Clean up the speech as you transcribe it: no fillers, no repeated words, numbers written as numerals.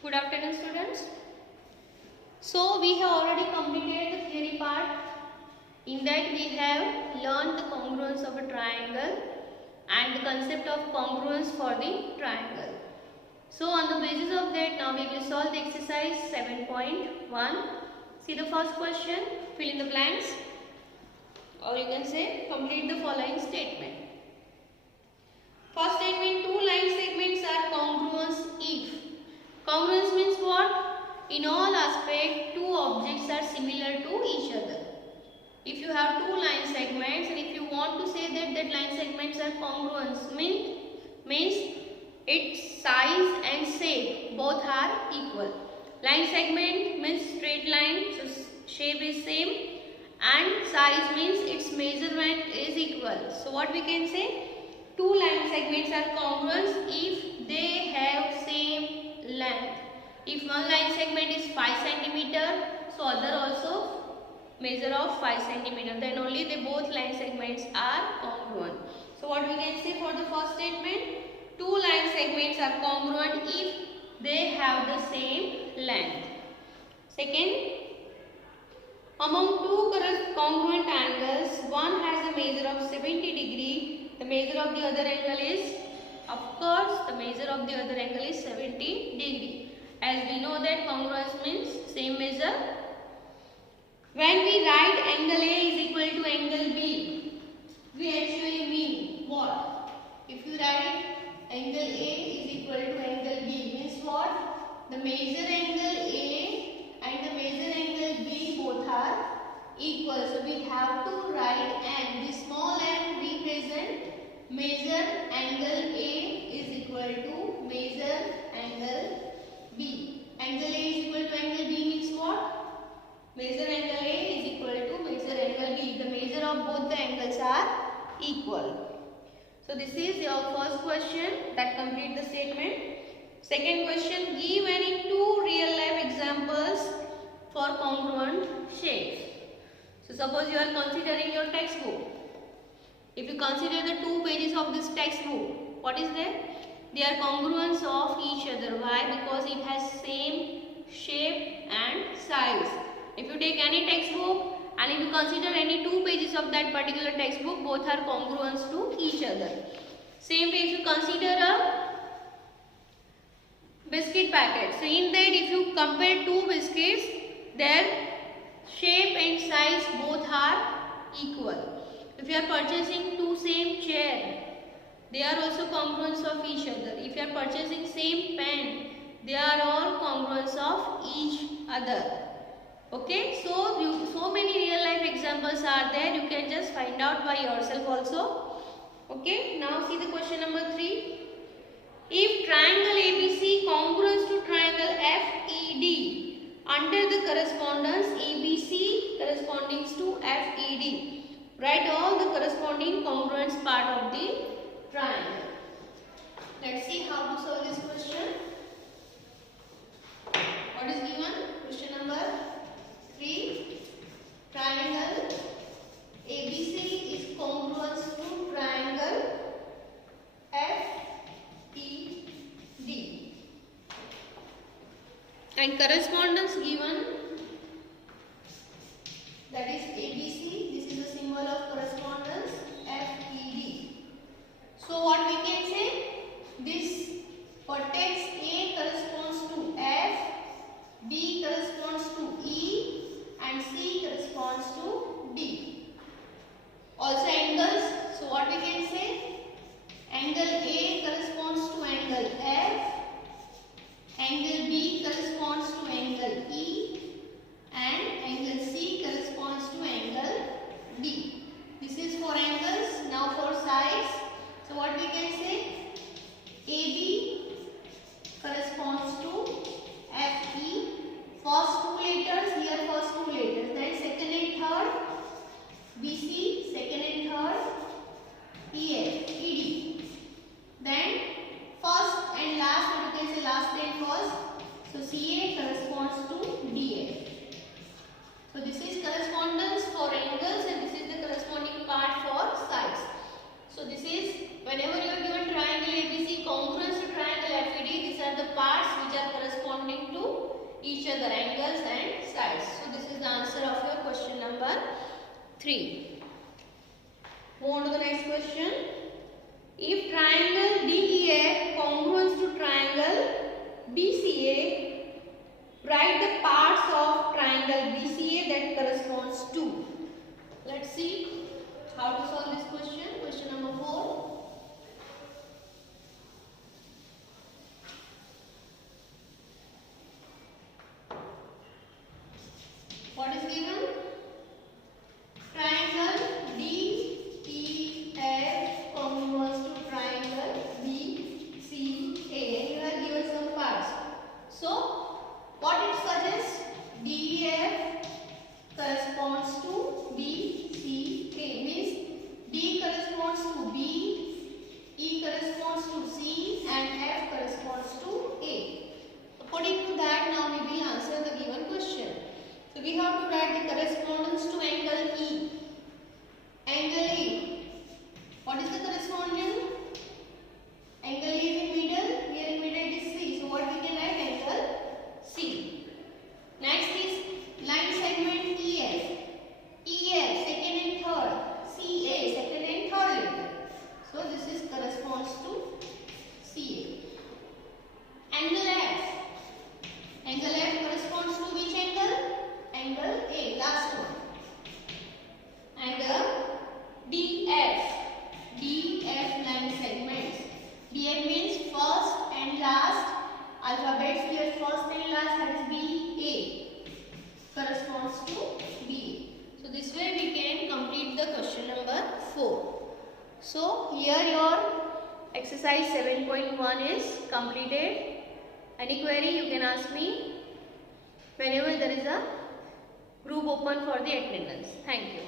Good afternoon, students. So we have already completed the theory part. In that we have learned the congruence of a triangle and the concept of congruence for the triangle. So on the basis of that, now we will solve the exercise 7.1. See the first question, fill in the blanks, or you can say complete the following statement. First statement, two line segments are congruous if. Congruence means what? In all aspects, two objects are similar to each other. If you have two line segments and if you want to say that line segments are congruous, means its size and shape both are equal. Line segment means straight line, so shape is same, and size means its measurement is equal. So what we can say? Two line segments are congruous if they have same length. If one line segment is 5 cm, so other also measure of 5 cm, then only the both line segments are congruent. So what we can say for the first statement? Two line segments are congruent if they have the same length. Second, among two congruent angles, one has a measure of 70 degree. The measure of the other angle is, of course, the measure of the other angle is 70 degree. As we know that congruence means same measure. When we write angle A is equal to angle B, we actually mean what? If you write angle A is equal to angle B, means what? The measure angle A and the measure angle B both are equal. So we have to write n. The small n represent measure angle A is equal to measure angle B. Angle A is equal to angle B means what? Measure angle A is equal to measure angle B. The measure of both the angles are equal. So this is your first question that completes the statement. Second question, give any two real life examples for congruent shapes. So suppose you are considering your textbook. If you consider the two pages of this textbook, what is there? They are congruence of each other. Why? Because it has same shape and size. If you take any textbook and if you consider any two pages of that particular textbook, both are congruent to each other. Same way if you consider a biscuit packet. So in that if you compare two biscuits, their shape and size both are equal. If you are purchasing two same chair, they are also congruence of each other. If you are purchasing same pen, they are all congruence of each other. Okay, so many real life examples are there. You can just find out by yourself also. Okay, now see the question number 3. If triangle ABC congruous to triangle FED, under the correspondence ABC corresponding to FED, write all the corresponding congruence part of the triangle. Let's see how to solve this question. What is given? Question number 3. Triangle ABC is congruous to triangle FED. And correspondence given, that is ABC. This is the symbol of correspondence, FED. So what we can say? This vertex A corresponds to F, B corresponds to E, and C corresponds to D. Also angles. So what we can say? Angle A corresponds to angle F, angle B corresponds to angle E, and angle C corresponds to angle D. This is for angles. Now for sides. So what we can say? AB corresponds to FE. First two letters, here first two letters. Then second and third, BC, second and third, EF, ED. Then first and last, or you can say last and first. So CA corresponds to DF. So this is correspondence for angles and this is the corresponding part for sides. So this is whenever you are given triangle ABC congruous to triangle FED, these are the parts each other angles and sides. So this is the answer of your question number 3. Move on to the next question. If triangle DEF congruent to triangle BCA, write the parts of triangle BCA that corresponds to. Let's see how to solve this question. Question number 4. What is given? Triangle DEF congruent to triangle BCA, and you are given some parts. So what it suggests? DEF corresponds to BCA, means D corresponds to B, E corresponds to C, and F corresponds to A. According to that, now we will answer the given question. So we have to write the correspondence to angle E. Angle E. What is the corresponding? Angle E is in middle. Here in middle it is C. So what we can write? Angle C. Next is line segment EF. EF second and third. CA second and third link. So this is corresponds to CA. Angle F. Angle F corresponds to which angle? Angle A, last one. And DF. DF line segments. DF means first and last. Alphabets here first and last, that is BA. Corresponds to BA. So this way we can complete the question number 4. So here your exercise 7.1 is completed. Any query you can ask me whenever there is a group open for the attendance. Thank you.